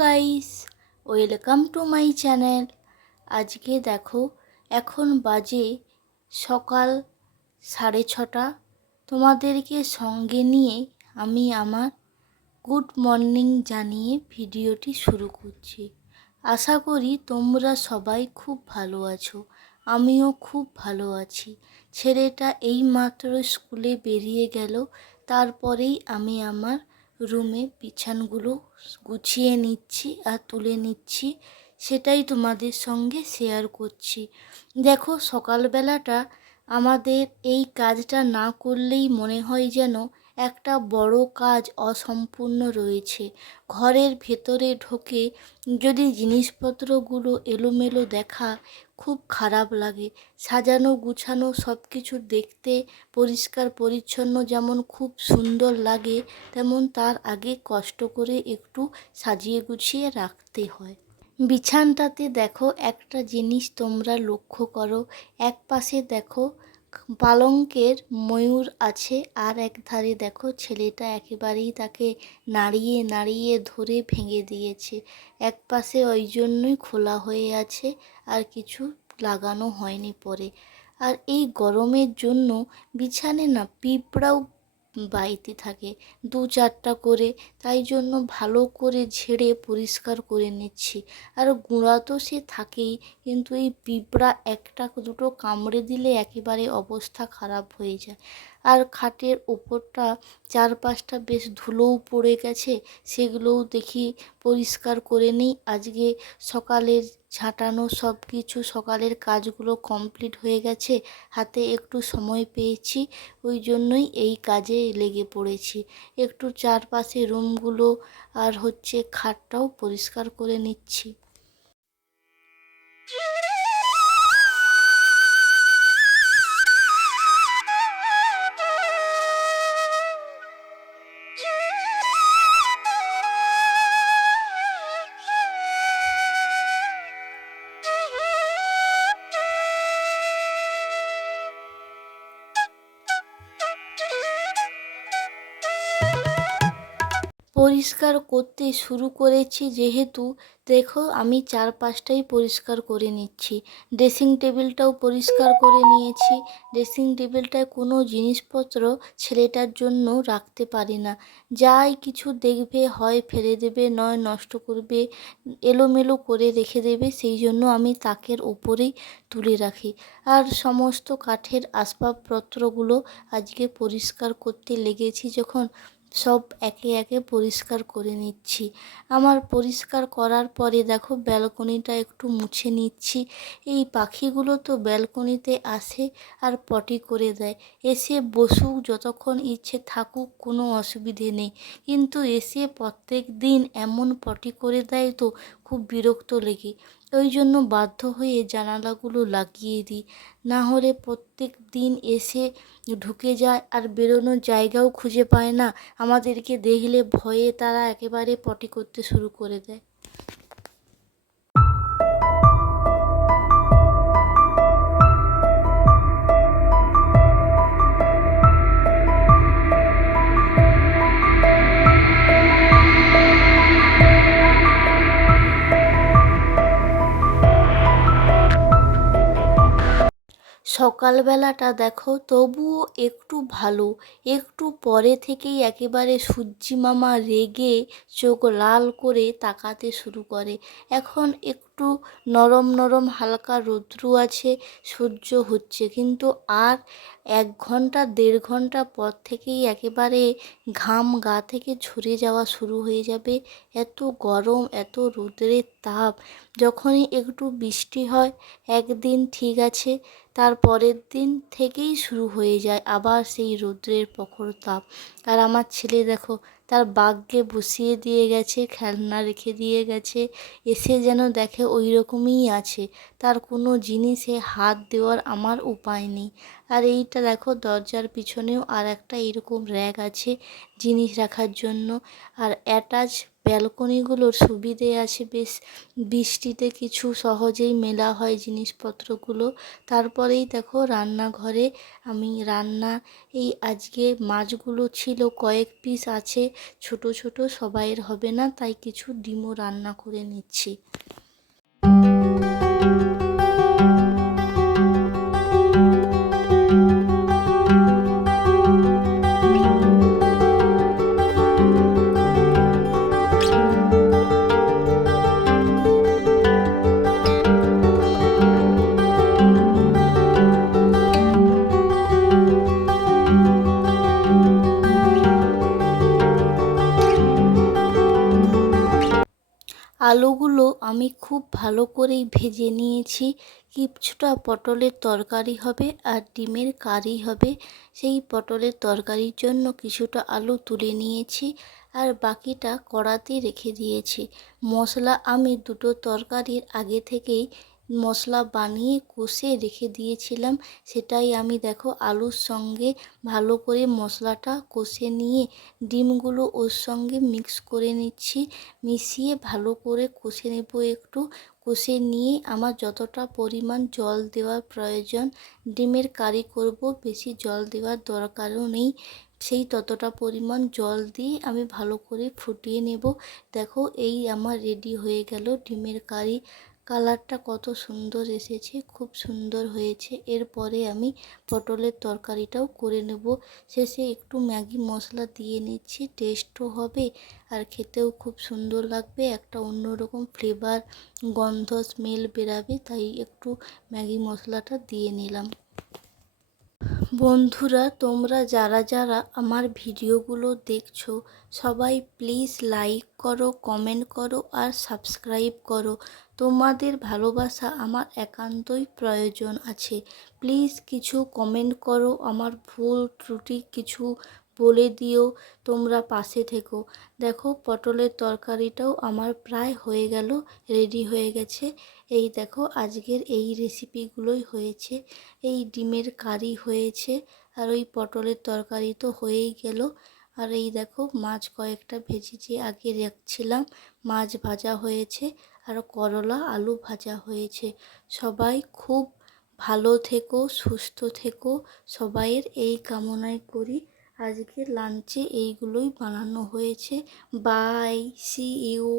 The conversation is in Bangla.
Guys, welcome to my channel. আজকে দেখো, এখন বাজে সকাল 6:30। তোমাদেরকে সঙ্গে নিয়ে আমি আমার গুড মর্নিং জানিয়ে ভিডিওটি শুরু করছি। আশা করি তোমরা সবাই খুব ভালো আছো, আমিও খুব ভালো আছি। ছেলেটা এইমাত্র স্কুলে বেরিয়ে গেল, তারপরেই আমি আমার রুমে বিছানাগুলো গুছিয়ে নিচ্ছি আর তুলে নিচ্ছি, সেটাই তোমাদের সঙ্গে শেয়ার করছি। দেখো, সকালবেলাটা আমাদের এই কাজটা না করলেই মনে হয় যেন একটা বড় কাজ অসম্পূর্ণ রয়েছে। ঘরের ভেতরে ঢোকে যদি জিনিসপত্রগুলো এলোমেলো দেখা খুব খারাপ লাগে। সাজানো গুছানো সব কিছু দেখতে পরিষ্কার পরিচ্ছন্ন যেমন খুব সুন্দর লাগে, তেমন তার আগে কষ্ট করে একটু সাজিয়ে গুছিয়ে রাখতে হয়। বিছানটাতে দেখো একটা জিনিস তোমরা লক্ষ্য করো, এক পাশে দেখো পালঙ্কের ময়ূর আছে, আর এক ধারে দেখো ছেলেটা একেবারেই তাকে নাড়িয়ে নাড়িয়ে ধরে ভেঙে দিয়েছে। এক পাশে ওই জন্যই খোলা হয়ে আছে, আর কিছু লাগানো হয়নি পরে। আর এই গরমের জন্য বিছানে না পিঁপড়াও বাইতে থাকে 2-4টা করে, তাই জন্য ভালো করে ঝেড়ে পরিষ্কার করে নিচ্ছি। আর গুঁড়া তো সে থাকেই, কিন্তু এই পিঁপড়া একটা দুটো কামড়ে দিলে একেবারে অবস্থা খারাপ হয়ে যায়। আর খাটের ওপরটা 4-5টা বেশ ধুলোও পড়ে গেছে, সেগুলোও দেখি পরিষ্কার করে নিই। আজকে সকালের ঝাঁটানো সব কিছু সকালের কাজগুলো কমপ্লিট হয়ে গেছে, হাতে একটু সময় পেয়েছি, ওই জন্যই এই কাজে লেগে পড়েছি। একটু চারপাশে রুমগুলো আর খাটটাও পরিষ্কার করে নিচ্ছি। পরিষ্কার করতে শুরু করেছি যেহেতু, দেখো আমি 4-5টাই পরিষ্কার করে নিচ্ছি। ড্রেসিং টেবিলটাও পরিষ্কার করে নিয়েছি। ড্রেসিং টেবিলটায় কোনো জিনিসপত্র ছেলেটার জন্য রাখতে পারি না। যাই কিছু দেখবে হয় ফেলে দেবে, নয় নষ্ট করবে, এলোমেলো করে রেখে দেবে, সেই জন্য আমি তাকের ওপরেই তুলে রাখি। আর সমস্ত কাঠের আসবাবপত্রগুলো আজকে পরিষ্কার করতে লেগেছি যখন, সব একে একে পরিষ্কার করে নিচ্ছি। আমার পরিষ্কার করার পরে দেখো ব্যালকনিটা একটু মুছে নিচ্ছি। এই পাখিগুলো তো ব্যালকনিতে আসে আর পটি করে দেয়, এসে বসুক যতক্ষণ ইচ্ছে থাকুক, কোনো অসুবিধে নেই। কিন্তু এসে প্রত্যেক দিন এমন পটি করে দেয় তো খুব বিরক্ত লেগে, ওই জন্য বাধ্য হয়ে জানালাগুলো লাগিয়ে দিই। না হলে প্রত্যেক দিন এসে ঢুকে যায় আর বেরোনোর জায়গাও খুঁজে পায় না। আমাদেরকে দেখলে ভয়ে তারা একেবারে পটি করতে শুরু করে দেয়। সকালবেলাটা দেখো তবুও একটু ভালো, একটু পরে থেকেই একেবারে সূর্যি মামা রেগে চোখ লাল করে তাকাতে শুরু করে। এখন একটু নরম নরম হালকা রৌদ্র আছে, সহ্য হচ্ছে, কিন্তু আর 1 ঘন্টা 1.5 ঘন্টা পর থেকেই একেবারে ঘাম গা থেকে ঝরে যাওয়া শুরু হয়ে যাবে। এত গরম, এত রৌদ্রের তাপ। যখনই একটু বৃষ্টি হয় একদিন ঠিক আছে, তার পরের দিন থেকেই শুরু হয়ে যায় আবার সেই রৌদ্রের প্রখর তাপ। আর আমার ছেলে দেখো, তার বাঘকে বসিয়ে দিয়ে গেছে, খেলনা রেখে দিয়ে গেছে, এসে যেন দেখে ওই রকমই আছে, তার কোনো জিনিসে হাত দেওয়ার আমার উপায় নেই। আর এইটা দেখো দরজার পিছনেও আর একটা এরকম র্যাক আছে জিনিস রাখার জন্য। আর অ্যাটাচ ব্যালকনিগুলোর সুবিধে আছে বেশ, বৃষ্টিতে কিছু সহজেই মেলা হয় জিনিসপত্রগুলো। তারপরেই দেখো রান্নাঘরে আমি এই আজকে মাছগুলো ছিল কয়েক পিস আছে, ছোট ছোট সবাইয়ের হবে না, তাই কিছু ডিমও রান্না করে নিচ্ছি। আলুগুলো আমি খুব ভালো করেই ভেজে নিয়েছি। কিছুটা পটলের তরকারি হবে আর ডিমের কারি হবে। সেই পটলের তরকারির জন্য কিছুটা আলু তুলে নিয়েছি আর বাকিটা কড়াতে রেখে দিয়েছি। মশলা আমি দুটো তরকারির আগে থেকেই মশলা বানিয়ে কষে রেখে দিয়েছিলাম, সেটাই আমি দেখো আলুর সঙ্গে ভালো করে মশলাটা কষে নিয়ে ডিমগুলো ওর সঙ্গে মিক্স করে নিচ্ছি। মিশিয়ে ভালো করে কষে নেব, একটু কষে নিয়ে আমার যতটা পরিমাণ জল দেওয়ার প্রয়োজন, ডিমের কারি করব, বেশি জল দেওয়ার দরকারও নেই, সেই ততটা পরিমাণ জল দিয়ে আমি ভালো করে ফুটিয়ে নেব। দেখো এই আমার রেডি হয়ে গেল ডিমের কারি। কালারটা কত সুন্দর এসেছে, খুব সুন্দর হয়েছে। এরপরে আমি পটলের তরকারিটাও করে নেব। শেষে একটু ম্যাগি মশলা দিয়ে নিচ্ছি, টেস্টও হবে আর খেতেও খুব সুন্দর লাগবে, একটা অন্যরকম ফ্লেভার, গন্ধ, স্মেল বেরাবে, তাই একটু ম্যাগি মশলাটা দিয়ে নিলাম। বন্ধুরা, তোমরা যারা যারা আমার ভিডিওগুলো দেখছো সবাই প্লিজ লাইক করো, কমেন্ট করো আর সাবস্ক্রাইব করো। তোমাদের ভালোবাসা আমার একান্তই প্রয়োজন আছে। প্লিজ কিছু কমেন্ট করো, আমার ভুল ত্রুটি কিছু বলে দিও, তোমরা পাশে থেকো। দেখো পটলের তরকারিটাও আমার প্রায় হয়ে গেল, রেডি হয়ে গেছে। এই দেখো আজকের এই রেসিপিগুলোই হয়েছে। এই ডিমের কারি হয়েছে আর ওই পটলের তরকারি তো হয়েই গেল। আর এই দেখো মাছ কয়েকটা ভেজেছি আগে রাখছিলাম, মাছ ভাজা হয়েছে আর করলা আলু ভাজা হয়েছে। সবাই খুব ভালো থেকো, সুস্থ থেকো, সবাইয়ের এই কামনাই করি। আজকে লাঞ্চে এইগুলোই বানানো হয়েছে। Bye, see you.